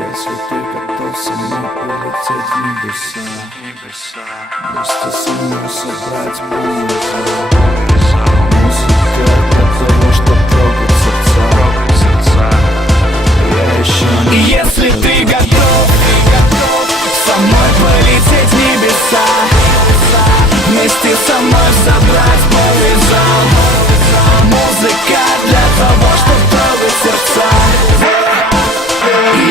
Если ты готов со мной полететь в небеса, вместе со мной собрать полный зал. Музыка для того, чтоб трогать сердца. Я еще не... Если ты готов со мной полететь в небеса, вместе со мной собрать полный зал. Музыка для того, чтоб трогать сердца.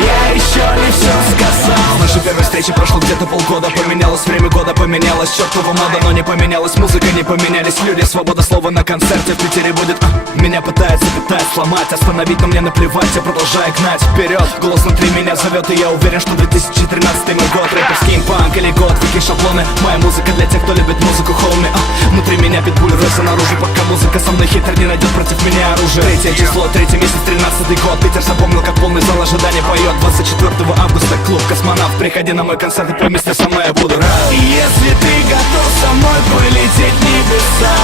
Я еще не все сказал. С нашей первой встречи прошло где-то полгода. Поменялось время года, поменялась чертова мода. Но не поменялась музыка, не поменялись люди. Свобода слова на концерте в Питере будет. Меня пытается питать, сломать, остановить, но мне наплевать. Я продолжаю гнать вперед. Голос внутри меня зовет, и я уверен, что 2013 мой год. Рэперский импанк или год, какие шаблоны. Моя музыка для тех, кто любит музыку, хоуми. Внутри меня питбуль рвется наружу, пока музыка со мной хитр не найдет против меня оружие. Третье число, третий месяц, 13-й год. Питер запомнил, как полный зал ожидания поет. 24 августа клуб «Космонавт». Приходи на мой концерт и пой вместе со мной, я буду рад. Если ты готов со мной полететь в небеса,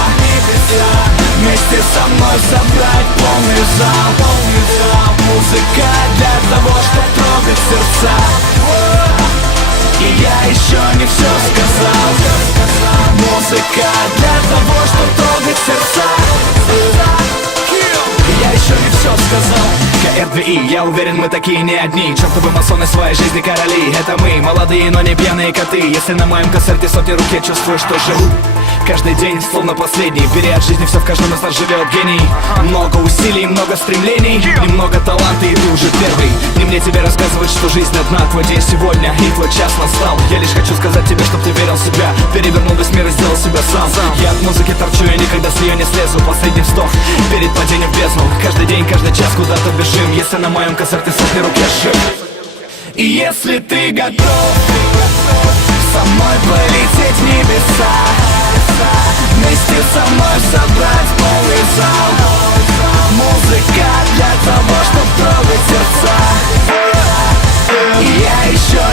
вместе со мной собрать полный зал. Музыка для того, чтоб трогать сердца. И я еще не все сказал. Музыка для того, чтоб трогать сердца. Я еще не все сказал. КР2И, я уверен, мы такие не одни. Чертовы масоны своей жизни короли. Это мы, молодые, но не пьяные коты. Если на моем концерте сотни рук, я чувствую, что живу каждый день, словно последний. Бери от жизни все, в каждом из нас живет гений. Много усилий, много стремлений, немного таланта, и ты уже первый. Не мне тебе рассказывать, что жизнь одна. Твой день сегодня, и твой час настал. Я лишь хочу сказать тебе, чтоб ты верил в себя. Перевернул весь мир и сделал себя сам. Я от музыки торчу, я никогда с нее не слезу. Последний вздох перед падением в бездну. Каждый день, каждый час куда-то бежим. Если на моем концерте сотни рук, я жив. И если ты готов со мной полететь в небеса, вместе со мной собрать полный зал. Музыка для того, чтоб трогать сердца. И я еще